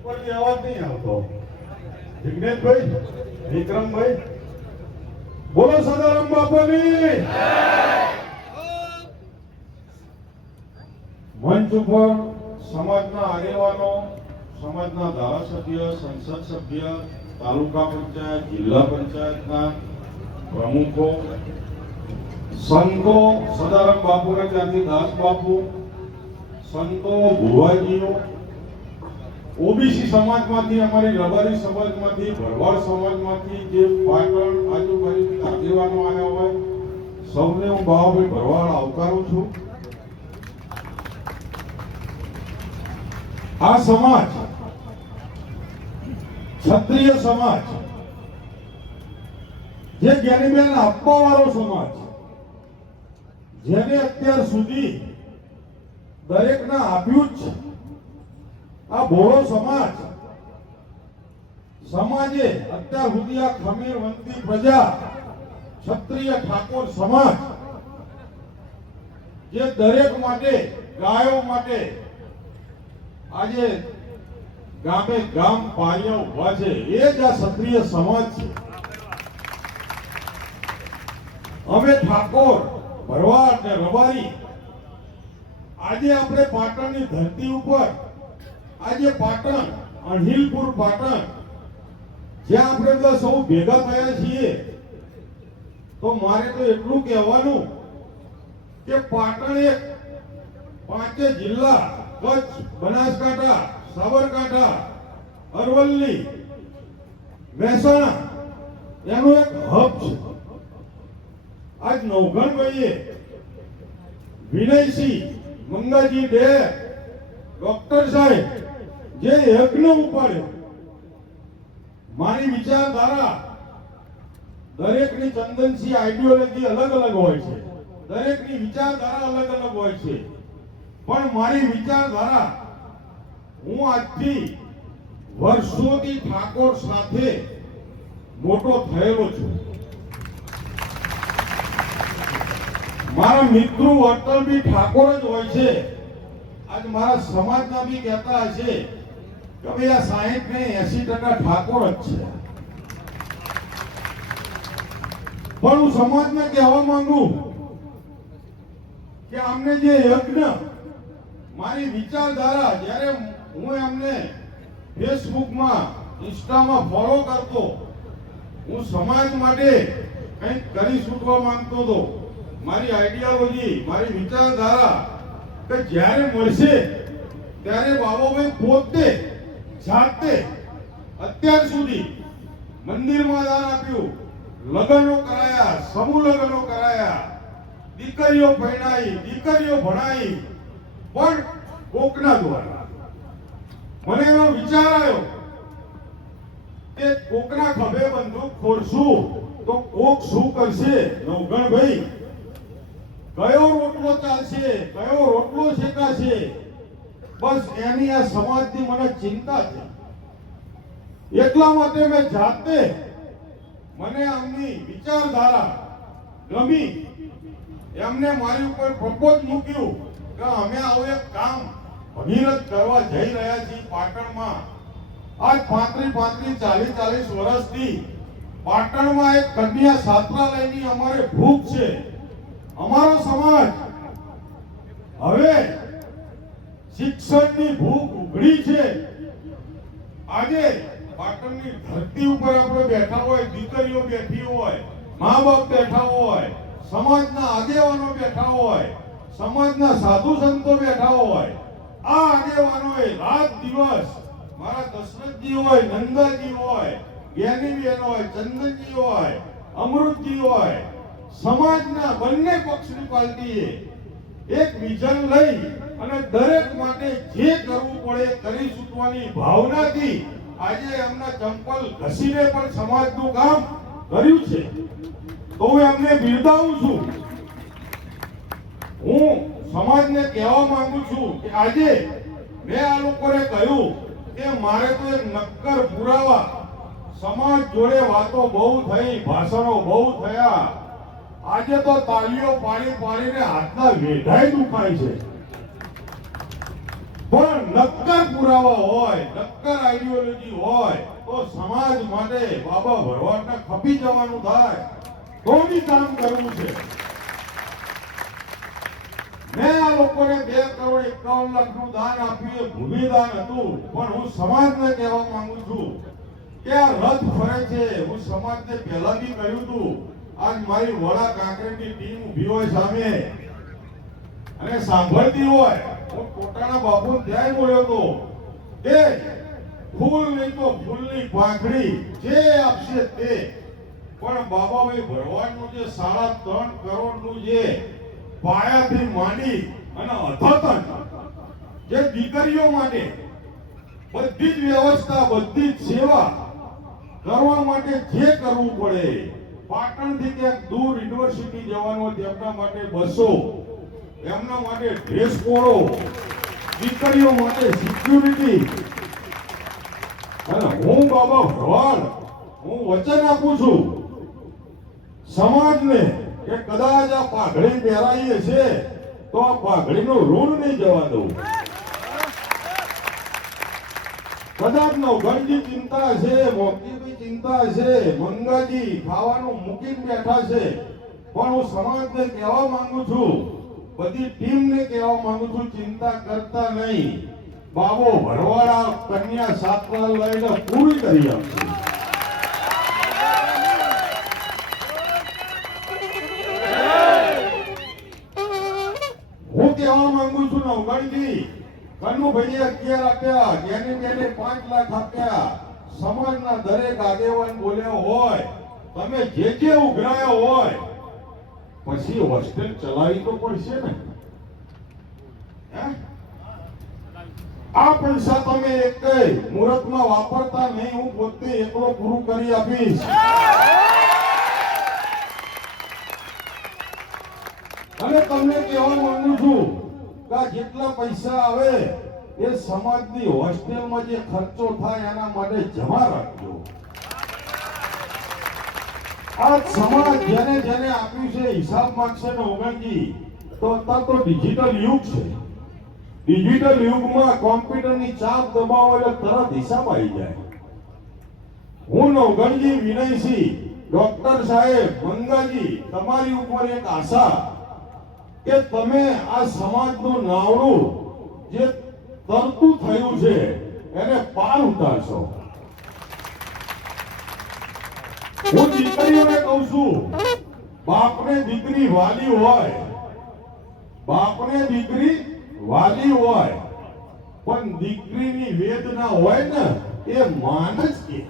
ઉપરથી અવાજ નહીં આવતો. જિગ્નેશભાઈ, વિક્રમભાઈ, બોલો સદારામ બાપાની. મંચ ઉપર સમાજના આગેવાનો, સમાજના ધારાસભ્ય, સંસદ સભ્ય, તાલુકા પંચાયત, જિલ્લા પંચાયતના પ્રમુખો, સંતો, સદારામ બાપુને ત્યાંથી દાસ બાપુ, સંતો, ભુવાજીઓ, ઓબીસી સમાજમાંથી, અમારી રબારી સમાજમાંથી, ભરવાડ સમાજમાંથી, જે પાટણ આજુબાજુથી આગેવાનો આવ્યા હોય, સૌને હું બાવાભાઈ ભરવાડ આવકારું છું. આ સમાજ ક્ષત્રિય સમાજ, જે જ્ઞાનીબેન આપવા વાળો સમાજ, જેને અત્યાર સુધી દરેકને આપ્યું જ છે. આ ભોળો સમાજે અત્યાર સુધી આ ખમીરવંતી પ્રજા, ક્ષત્રિય ઠાકોર સમાજ, જે દરેક માટે, ગાયો માટે આજે ગામે ગામ પાળિયા ઉભા છે, એ જ આ ક્ષત્રિય સમાજ છે. અમે ઠાકોર, ભરવાડ ને રબારી આજે આપણે પાટણની ધરતી ઉપર, આજે પાટણ, અણહિલપુર પાટણ, જ્યાં આપણે બધા સૌ ભેગા થયા છીએ, તો મારે તો એટલું કહેવાનું કે પાટણ એક પાંચે જિલ્લા, કચ્છ, બનાસકાંઠા, સાબરકાંઠા, અરવલ્લી, મહેસાણા, એનું એક હબ છે. આજ નવઘણભાઈએ, વિનયસિંહ, મંગાજી ડેર, ડોક્ટર સાહેબ જે યજ્ઞ ઉપાડ્યો, મારી વિચારધારા, દરેકની ચંદનસિંહ આઈડિયોલોજી અલગ અલગ હોય છે, દરેકની વિચારધારા અલગ અલગ હોય છે, પણ મારી વિચારધારા, હું આજથી વર્ષોથી ઠાકોર સાથે મોટો થયેલો છું. મારા મિત્રો અટલ બી ઠાકોર જ હોય છે. આજ મારા સમાજના બી કહેતા હશે કે ભાઈ આ 60 ને 80% ઠાકોર જ છે. પણ હું સમાજને કહેવા માંગુ કે અમને જે યજ્ઞ, મારી વિચારધારા, જ્યારે હું એમને ફેસબુકમાં, ઇન્સ્ટામાં ફોલો કરતો, હું સમાજ માટે કંઈક કરી છૂટવા માંગતો હતો. મારી આઈડિયોલોજી, મારી વિચારધારા કે જ્યારે મળશે ત્યારે બાબાભાઈ પોતે જાતે અત્યાર સુધી મંદિરમાં દાન આપ્યું, લગ્નો કરાયા, સમૂહ લગ્નો કરાયા, દીકરીઓ ભણાઈ, દીકરીઓ ભણાઈ, પણ કોકના દ્વારા. મને એવો વિચાર આવ્યો કે કોકના ખભે બંદૂક ખોરશું તો કોક શું કરશે? નવઘણભાઈ, કયો રોટલો ચાલશે, કયો રોટલો શેકાશે, બસ એની આ સમાજની મને ચિંતા છે. એટલા માટે મેં જાતે, મને આમની વિચારધારા ગમી, એમને મારી ઉપર પ્રપોઝ મૂક્યું કે અમે આવું એક કામ ભગીરથ કરવા જઈ રહ્યા છીએ પાટણમાં. આજ 35-40 વર્ષથી પાટણમાં એક કન્યા છાત્રાલયની અમારે ભૂખ છે. અમારો સમાજ હવે શિક્ષણની ભૂખ ઉઘડી છે. આજે પાટણની ધરતી ઉપર આપણે બેઠા હોય, દીકરીઓ બેઠી હોય, મા બાપ બેઠા હોય, સમાજના આગેવાનો બેઠા હોય, સમાજના સાધુ સંતો બેઠા હોય. આ આગેવાનોએ રાત દિવસ, મારા દશરથજી હોય, નંદાજી હોય, જ્ઞાનીબેન હોય, ચંદનજી હોય, અમૃતજી હોય, સમાજના બંને પક્ષની પાર્ટીએ એક વિઝન લઈ અને દરેક માટે જે કરવું પડે કરી છૂટવાની ભાવનાથી આજે એમના ચંપલ ઘસીને પણ સમાજનું કામ કર્યું છે. તો હું એમને બિરદાવું છું. હું સમાજને કહેવા માંગુ છું કે આજે મેં આ લોકોને કહ્યું કે મારે તો એક નક્કર પુરાવા, સમાજ જોડે વાતો બહુ થઈ, ભાષણો બહુ થયા, આજે તો તાળીઓ પાડી પાડીને હાથના વેઢાઈ દુખાય છે. પણ નક્કર પુરાવા હોય, નક્કર આઈડિયોલોજી હોય તો સમાજ માટે બાબા ભરવાડને ખપી જવાનું થાય તો બી કામ કરવું છે. મેં આ લોકોને 2,51,00,000 નું દાન આપ્યું એ ભૂમિદાન હતું, પણ હું સમાજને કહેવા માંગુ છું કે આ રથ ફરે છે. હું સમાજને પહેલા બી કહ્યું હતું, આજ મારી વડા કાંકરેજની ટીમ ઊભી હોય સામે અને સાંભળતી હોય, હું પોતાના બાપુ ત્યાં બોલ્યો હતો કે ફૂલ નહીં તો ફૂલની પાંખડી જે આપશે તે, પણ બાબાભાઈ ભરવાડનું જે 3.5 કરોડનું જે પાયાથી માંડી અને અધતન જે દીકરીઓ માટે બધી જ વ્યવસ્થા, બધી જ સેવા કરવા માટે જે કરવું પડે, પાટણથી ક્યાંક દૂર યુનિવર્સિટી જવાનું તેમના માટે બસો, એમના માટે ડ્રેસ કોડો, દીકરીઓ માટે સિક્યુરિટી, અને હું બાબા ભરવાડ હું વચન આપું છું સમાજને કે કદાચ આ પાઘડી પહેરાઈએ છે તો આ પાઘડીનો ઋણ નહીં જવા દઉં. કદાચ નવઘણજી ચિંતા છે, મોકીની ચિંતા છે, મંગાજી ખાવાનું મૂકીને બેઠા છે, પણ હું સમાજને કહેવા માંગુ છું, બધી ટીમને કહેવા માંગુ છું, ચિંતા કરતા નહીં. બાબો ભરવાડ કન્યા સાતવાલ લઈને પૂરી કરી આપશે. હું કહેવા માંગુ છું નવગણજી, કન્નુભાઈએ 11 આપ્યા, જ્ઞાનીબેને 5 લાખ આપ્યા, સમાજના દરેક આગેવાન બોલ્યા હોય, તમે જે ઉઘરાયા હોય, પછી હોસ્ટેલ ચલાવી તો પડશે ને. આ પૈસા તમે એક મુહૂર્તમાં વાપરતા નહીં, હું પોતે એકલો પૂરું કરી આપીશ. અને તમને કહેવા માંગુ છું કે જેટલા પૈસા આવે એ સમાજની હોસ્ટેલમાં જે ખર્ચો થાય એના માટે જમા રાખજો. આ સમાજ જેને જેને આપ્યું છે હિસાબ માંગશે ને ઓગણજી, તો અત્યારે તો ડિજિટલ યુગ છે. ડિજિટલ યુગમાં કોમ્પ્યુટરની ચાપ દબાવો એટલે તરત હિસાબ આવી જાય. હું નવગણજી વિનયસિંહ, ડોક્ટર સાહેબ, મંગાજી, તમારી ઉપર એક આશા કે તમે આ સમાજનું નાવડું જે તરતું થયું છે એને પાર ઉતારશો. હું દીકરીઓને કહું છું, બાપને દીકરી વાલી હોય, બાપને દીકરી વાલી હોય, પણ દીકરીની વેદના હોય ને એ માન જ કે.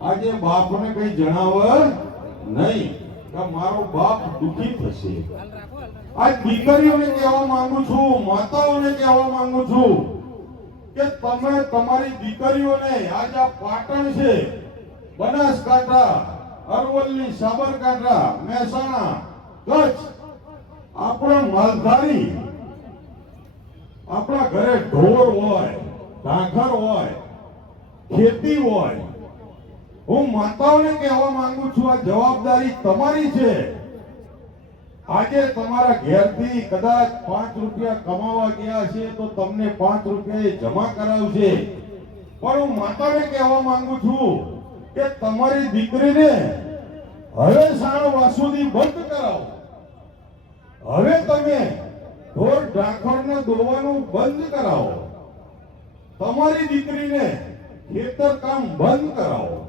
આજે બાપને કઈ જણાવે નહીં કે મારો બાપ દુખી થશે. આ દીકરીઓને કહેવા માંગુ છું, માતાઓને કહેવા માંગુ છું કે તમે તમારી દીકરીઓને આજ આ પાટણ છે, બનાસકાંઠા, અરવલ્લી, સાબરકાંઠા, મહેસાણા, કચ્છ, આપણા માલધારી, આપણા ઘરે ઢોર હોય, ઢાંખર હોય, ખેતી હોય, હું માતાઓને કહેવા માંગુ છું આ જવાબદારી તમારી છે. આજે તમારા ઘેરથી કદાચ 5 રૂપિયા કમાવા ગયા છે તો તમને 5 રૂપિયા જમા કરાવશે, પણ હું માતાને કહેવા માંગુ છું કે તમારી દીકરીને હવે સાણો વાસુદી બંધ કરાવો. હવે તમે ઢોર ઢાંખરને દોવાનું બંધ કરાવો. તમારી દીકરીને ખેતર કામ બંધ કરાવો.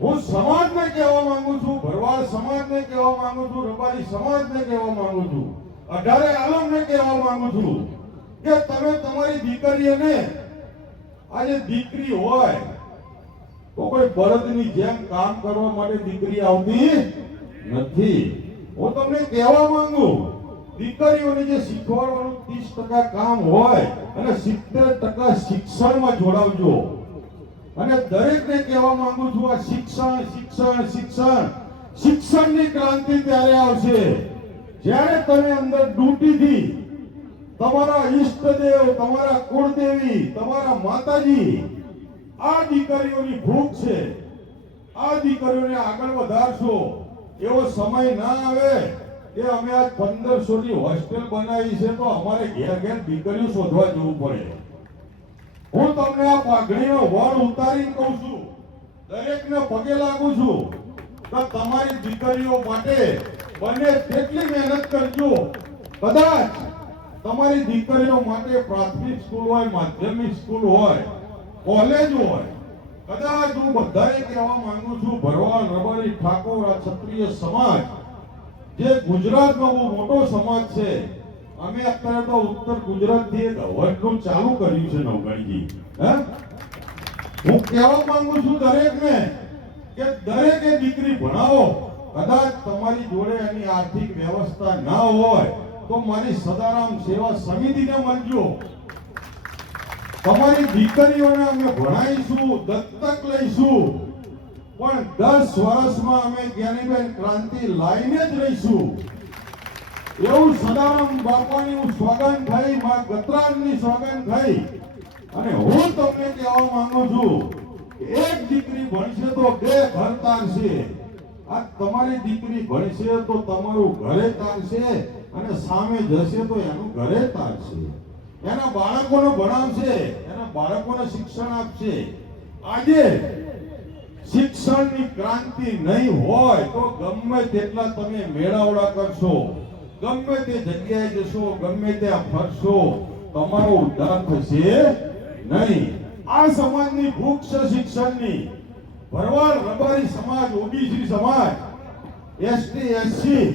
હું સમાજને કહેવા માંગુ છું, ભરવાડ સમાજને કહેવા માંગુ છું, રબારી સમાજને કહેવા માંગુ છું, 18 આલમને કહેવા માંગુ છું કે તમે તમારી દીકરીઓને, આજે દીકરી હોય તો કોઈ બળદની જેમ કામ કરવા માટે દીકરી આવતી નથી. હું તમને કહેવા માંગુ, દીકરીઓને જે શીખવાડવાનું 30% કામ હોય અને 70% શિક્ષણમાં જોડાવજો. અને દરેકને કહેવા માંગુ છું આ શિક્ષણ શિક્ષણ શિક્ષણ શિક્ષણની ક્રાંતિ ત્યારે આવશે જ્યારે તમે અંદર ડ્યુટીથી તમારા ઈષ્ટદેવ, તમારા કુળદેવી, તમારા માતાજી, આ દીકરીઓની ભૂખ છે, આ દીકરીઓને આગળ વધારશો. એવો સમય ના આવે કે અમે આ 1500 ની હોસ્ટેલ બનાવી છે તો અમારે ઘેર ઘેર દીકરીઓ શોધવા જવું પડે. હું તમને આ પાઘડીનો વળ ઉતારીને કહું છું, દરેકને પગે લાગુ છું કે તમારી દીકરીઓ માટે બને તેટલી મહેનત કરજો. કદાચ તમારી દીકરીઓ માટે પ્રાથમિક સ્કૂલ હોય, માધ્યમિક સ્કૂલ હોય, કોલેજ હોય, કદાચ હું બધાએ કહેવા માંગુ છું, ભરવાડ, રબારી, ઠાકોર, આ ક્ષત્રિય સમાજ જે ગુજરાતનો બહુ મોટો સમાજ છે, અમે અત્યારે તો ઉત્તર ગુજરાતથી એક હવનનું ચાલુ કર્યું છે નવગણજી. હું કહેવા માંગુ છું દરેકને કે દરેકે દીકરી ભણાવો. કદાચ તમારી જોડે એની આર્થિક વ્યવસ્થા ના હોય તો મારી સદારામ સેવા સમિતિને મળજો. તમારી દીકરીઓને અમે ભણાવીશું, દત્તક લઈશું, પણ 10 વર્ષમાં અમે જ્ઞાનીબેન ક્રાંતિ લાઈને જ રહીશું. એવું સદારામ બાપાની હું સોગંદ ખાઈ, મા ગતરાજની સોગંદ ખાઈ અને હું તમને કહેવા માંગુ છું, એક દીકરી ભણશે તો 2 ઘર તારશે. આ તમારી દીકરી ભણશે તો તમારું ઘરે તારશે અને સામે જશે તો એનું ઘરે તારશે. એના બાળકોને ભણાવશે, એના બાળકોને શિક્ષણ આપશે. આજે શિક્ષણની ક્રાંતિ નહીં હોય તો ગમે તેટલા તમે મેળાવડા કરશો, ગમે તે જગ્યાએ જશો, ગમે ત્યાં ફરશો, તમારો ઉદ્ધાર થશે નહીં. આ સમાજની ભૂખ છે શિક્ષણની. ભરવાડ, રબારી સમાજ, ઓબીસી સમાજ, એસટી, એસસી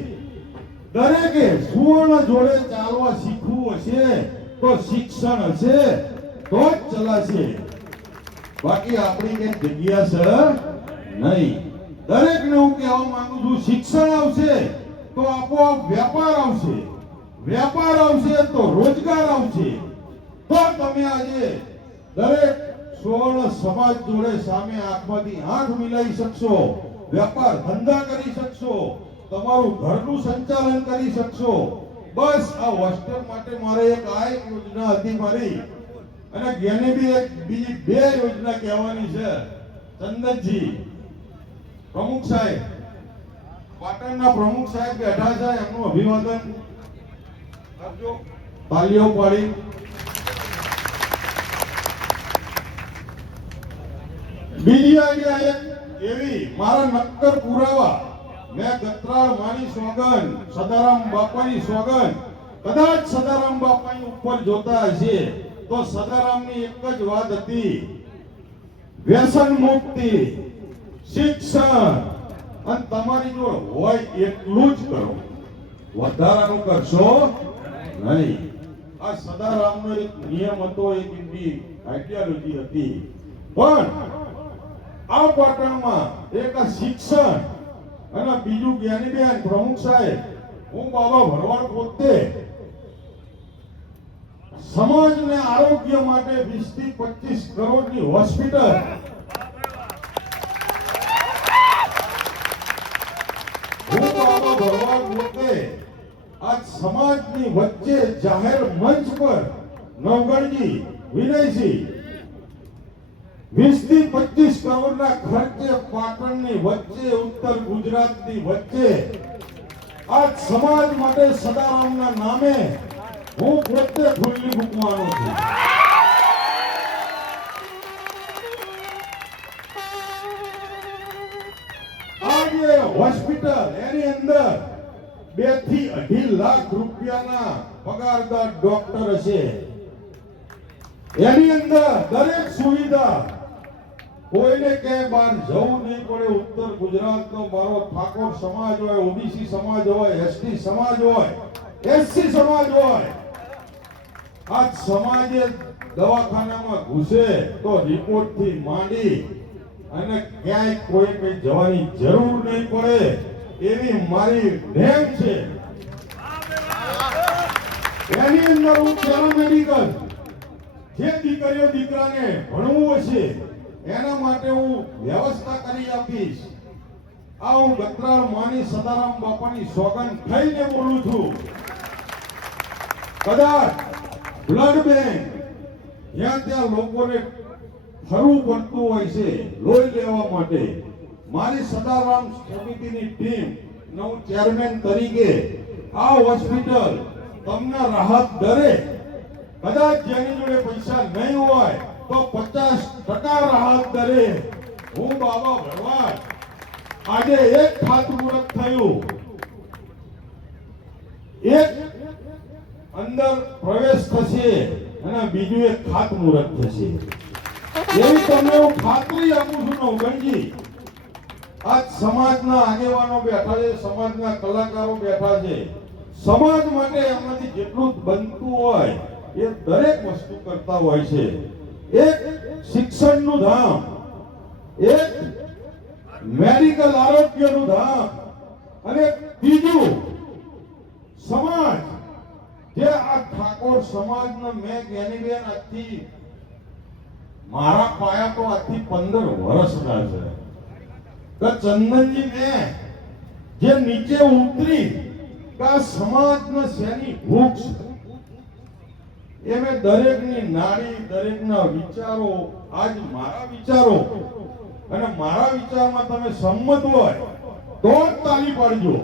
દરેકે સુવર્ણ જોડે ચાલવા શીખવું હશે તો શિક્ષણ હશે તો જ ચલાશે. બાકી આપણી કઈ જગ્યા છે નહીં. દરેકને હું કહેવા માંગુ છું, શિક્ષણ આવશે તો આપોઆપ વેપાર આવશે, વેપાર આવશે તો રોજગાર આવશે. તો તમે આજે દરેક સુવર્ણ સમાજ જોડે સામે આંખમાંથી આંખ મિલાવી શકશો, વેપાર ધંધા કરી શકશો, તમારું ઘરનું સંચાલન કરી શકશો. બસ આ હોસ્ટેલ માટે મારે એક યોજના હતી મારી, અને જ્ઞાની બી એક બીજી 2 યોજના કહેવાની છે. ચંદનજી પ્રમુખ સાહેબ, પાટણના પ્રમુખ સાહેબ બેઠા છે, એમનું અભિવાદન કરજો તાલીઓ પાડી. બીજી આઈડિયા એવી, મારા નક્કર પુરાવા, મેં ગતરાળ માની સોગન, સદારામ બાપાની સોગન, કદાચ સદારામ બાપાની ઉપર જોતા હશે તો સદારામની એક જ વાત હતી, વ્યસન મુક્તિ, શિક્ષણ. અને તમારી જોડે હોય એટલું જ કરો, વધારાનું કરશો નહીં. આ સદારામનો એક નિયમ હતો, એક આઈડિયોલોજી હતી. પણ આ પાટણમાં એક શિક્ષણ અને બીજું જ્ઞાનીબેન પ્રમુખ સાહેબ, હું બાબા ભરવાડ પોતે સમાજને આરોગ્ય માટે 20 થી 25 કરોડની હોસ્પિટલ, હું બાબા ભરવાડ પોતે આ સમાજની વચ્ચે જાહેર મંચ પર નવગણજી, વિનયસિંહ 20 થી 25 કરોડના ખર્ચે પાટણની વચ્ચે, ઉત્તર ગુજરાતની વચ્ચે આ સમાજ માટે સદારામના નામે હું પોતે ખુલ્લી મૂકવાનો છું. આ જે હોસ્પિટલ, એની અંદર 2 થી 2.5 લાખ રૂપિયાના પગારદાર ડોક્ટર હશે. એની અંદર દરેક સુવિધા, કોઈને ક્યાંય બહાર જવું નહીં પડે. ઉત્તર ગુજરાતનો મારો ઠાકોર સમાજ હોય, ઓબીસી સમાજ હોય, એસટી સમાજ હોય, એસસી સમાજ હોય, આ સમાજે દવાખાનામાં ઘૂસે તો રિપોર્ટ થી માંડી અને ક્યાંય કોઈ કઈ જવાની જરૂર નહીં પડે એવી મારી નેમ છે. એની અંદર હું પેરામેડિકલ, જે દીકરીઓ દીકરાને ભણવું હશે એના માટે હું વ્યવસ્થા કરી આપીશ. આ હું ગતરાળ માની સદારામ બાપાની સોગંદ ખાઈને બોલું છું. કદાચ બ્લડ બેંક જ્યાં ત્યાં લોકોને ફરવું પડતું હોય છે લોહી લેવા માટે, મારી સદારામ સમિતિની ટીમ હું ચેરમેન તરીકે આ હોસ્પિટલ તમને રાહત દરે, કદાચ જેની જોડે પૈસા નહીં હોય તો 50% રાહત દરે હું બાબા ભરવાડ આજે એક ખાતમુહૂર્ત થયું, એક અંદર પ્રવેશ થશે અને બીજું એક ખાતમુહૂર્ત થશે. એવી તમને હું ખાતરી આપું છું નવગણજી. આજ સમાજના આગેવાનો બેઠા છે, સમાજના કલાકારો બેઠા છે. સમાજ માટે એમાંથી જેટલું બનતું હોય એ દરેક વસ્તુ કરતા હોય છે. એક શિક્ષણનું ધામ, એક મેડિકલ આરોગ્યનું ધામ, અને બીજું સમાજ. જે આ ઠાકોર સમાજનો મેં જ્ઞાનીબેન આજથી મારા પાયા તો આજથી 15 વર્ષના છે કે ચંદનજી ને જે નીચે ઉતરી કે આ સમાજના શેની ભૂખ છે એ મેં દરેકની નાડી, દરેકના વિચારો, આજ મારા વિચારો અને મારા વિચારમાં તમે સંમત હોય તો જ તાલી પાડજો.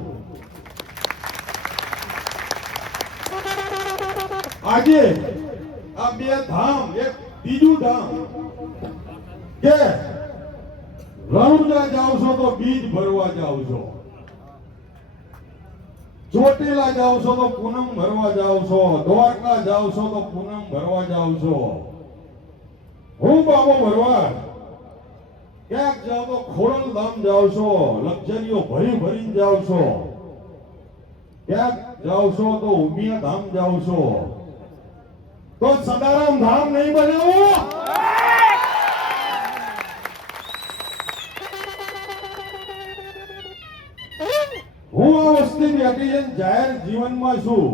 આજે આ બે ધામ, એક બીજું ધામ કે રણુજા જાવ છો તો બીજ ભરવા જાવ છો, ચોટીલા જાવ છો તો પૂનમ ભરવા જાવ છો, દ્વારકા જાવ છો તો પૂનમ ભરવા જાવ છો. હું બાબો ભરવાડ ક્યાંક જાવ તો ખોડલધામ જાવ છો, લક્ઝરીઓ ભરી ભરીને જાવ છો. ક્યાંક જાવ છો તો ઉમિયા ધામ જાવ છો, તો સદારામ ધામ નહીં બનાવો. હું આ વસ્તી બેઠી જાહેર જીવનમાં છું.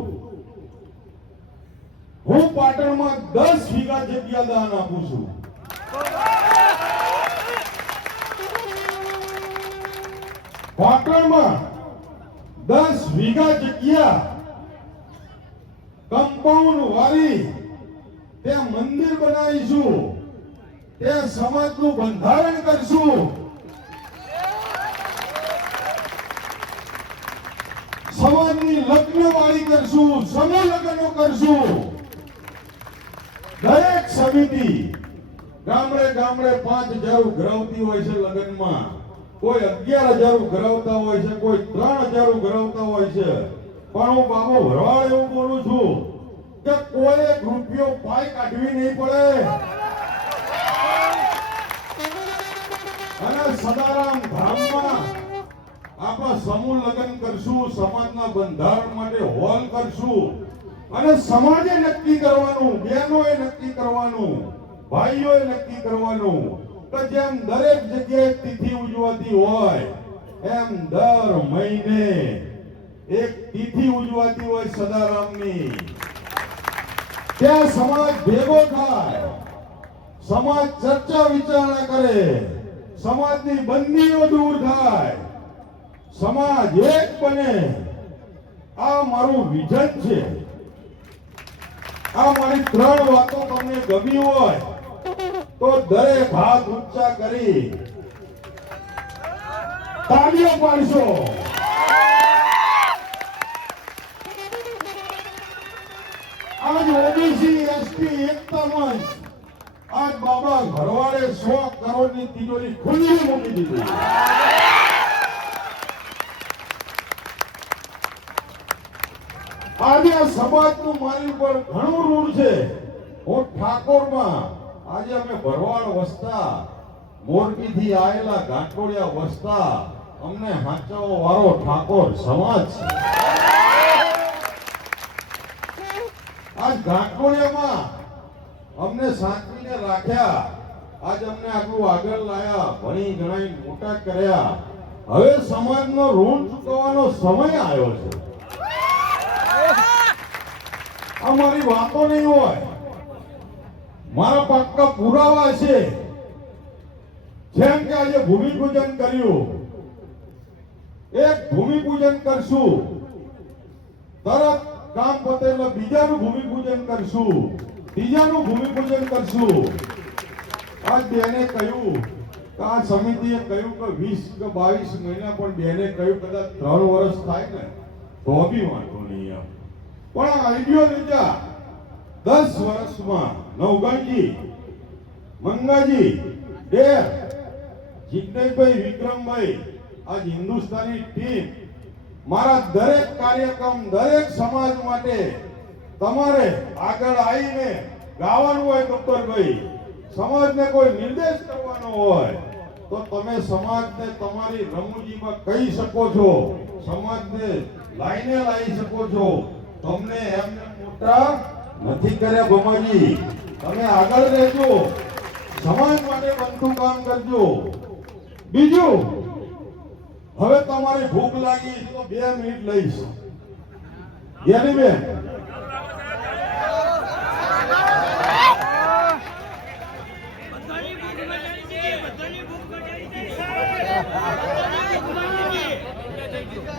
હું પાટણમાં 10 વીઘા જગ્યા દાન આપું છું. પાટણમાં 10 વીઘા જગ્યા કમ્પાઉન્ડ વાળી ત્યાં મંદિર બનાવીશું, ત્યાં સમાજનું બંધારણ કરશું, સમાજની લગ્ન વાળી કરશું, સમૂહ લગ્નો કરશું. દરેક સમિતિ ગામડે ગામડે 5000 ઉઘરાવતી હોય છે લગ્નમાં, કોઈ 11000 ઉઘરાવતા હોય છે, કોઈ 3000 ઉઘરાવતા હોય છે. પણ હું બાબો ભરવાડ એવું બોલું છું કે કોઈ એક રૂપિયો પાય કાઢવી નહીં પડે. અને સદારામ ધામમાં આપણે સમૂહ લગ્ન કરશું, સમાજના બંધારણ માટે હોલ કરશું, અને સમાજે નક્કી કરવાનું, બહેનોએ નક્કી કરવાનું, ભાઈઓએ નક્કી કરવાનું કે જેમ દરેક જગ્યાએ તિથિ ઉજવાતી હોય એમ દર મહિને એક તિથિ ઉજવાતી હોય સદારામની. ત્યાં સમાજ ભેગો થાય, સમાજ ચર્ચા વિચારણા કરે, સમાજની બંદીઓ દૂર થાય, સમાજ એક બને. આ મારું વિઝન છે. આ મારી 3 વાતો તમને ગમી હોય તો દરેક હાથ ઊંચા કરી તાળીઓ પાડશો. આજ ઓબીસી એસટી એકતા મંચ આજ બાબા ભરવાડે 100 કરોડની તિજોરી ખુલ્લી મૂકી દીધી. આજે આ સમાજનું મારી ઉપર ઘણું ઋણ છે. હું ઠાકોરમાં આજે અમે ભરવાડ વસતા, મોરબીથી આવેલા ઘાટોડિયા વસતા અમને હાચવવા વાળો ઠાકોર સમાજ છે. આજ ઘાટોડિયામાં અમને સાચવીને રાખ્યા, આજ અમને આટલું આગળ લાયા, ભણી ગણાઈ મોટા કર્યા. હવે સમાજનો ઋણ ચૂકવવાનો સમય આવ્યો છે. આ મારી વાતો નહીં હોય, મારા પાક્કા પુરાવા છે. જેમ કે આજે ભૂમિપૂજન કર્યું, એક ભૂમિપૂજન કરશું, તરત કામ પતે એટલે બીજાનું ભૂમિપૂજન કરશું, ત્રીજાનું ભૂમિપૂજન કરશું. આજ બેને કહ્યું કે આ સમિતિએ કહ્યું કે 20 કે 22 મહિના, પણ બેને કહ્યું કદાચ 3 વર્ષ થાય ને તો બી વાંધો નહીં એમ. પણ આ આઈડિયોલોજી 10 વર્ષમાં નવગણજી, મંગાજી, ડેર, જિગ્નેશભાઈ, વિક્રમભાઈ, આજ હિન્દુસ્તાની ટીમ, મારા દરેક કાર્યક્રમ, દરેક સમાજ માટે તમારે આગળ આવીને ગાવાનું હોય ડોક્ટરભાઈ, સમાજને કોઈ નિર્દેશ કરવાનો હોય તો તમે સમાજને તમારી રમૂજીમાં કહી શકો છો, સમાજને લાઈને લાવી શકો છો. તમને એમને મોટા નથી કર્યા ભમાજી, તમે આગળ રહેજો, સમાજ માટે બનતું કામ કરજો. બીજું, હવે તમારી ભૂખ લાગી તો 2 મિનિટ લઈશ. જ્ઞાનીબેન,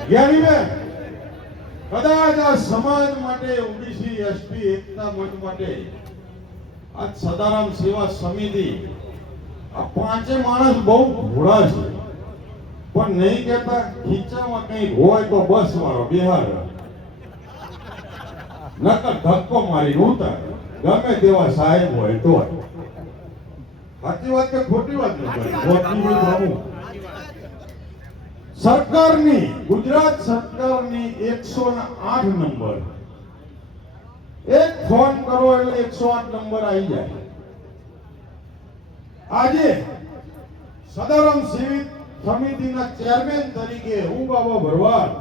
જ્ઞાનીબેન, કદાચ આ સમાજ માટે, ઓબીસી એસટી એકતા મંચ માટે આ સદારામ સેવા સમિતિ, આ 5 માણસ બહુ ભોળા છે, પણ નહીં કહેતા ખીચામાં કંઈક હોય તો બસ મારો બિહાર, નકર ધક્કો મારી ઉતાર, ગમે તેવા સાહેબ હોય તો. સાચી વાત કે ખોટી વાત નથી? સરકારની, ગુજરાત સરકારની 108 નંબર, એક ફોન કરો એટલે 108 નંબર આવી જાય. આજે સદારામ સમિતિના ચેરમેન તરીકે હું બાબા ભરવાડ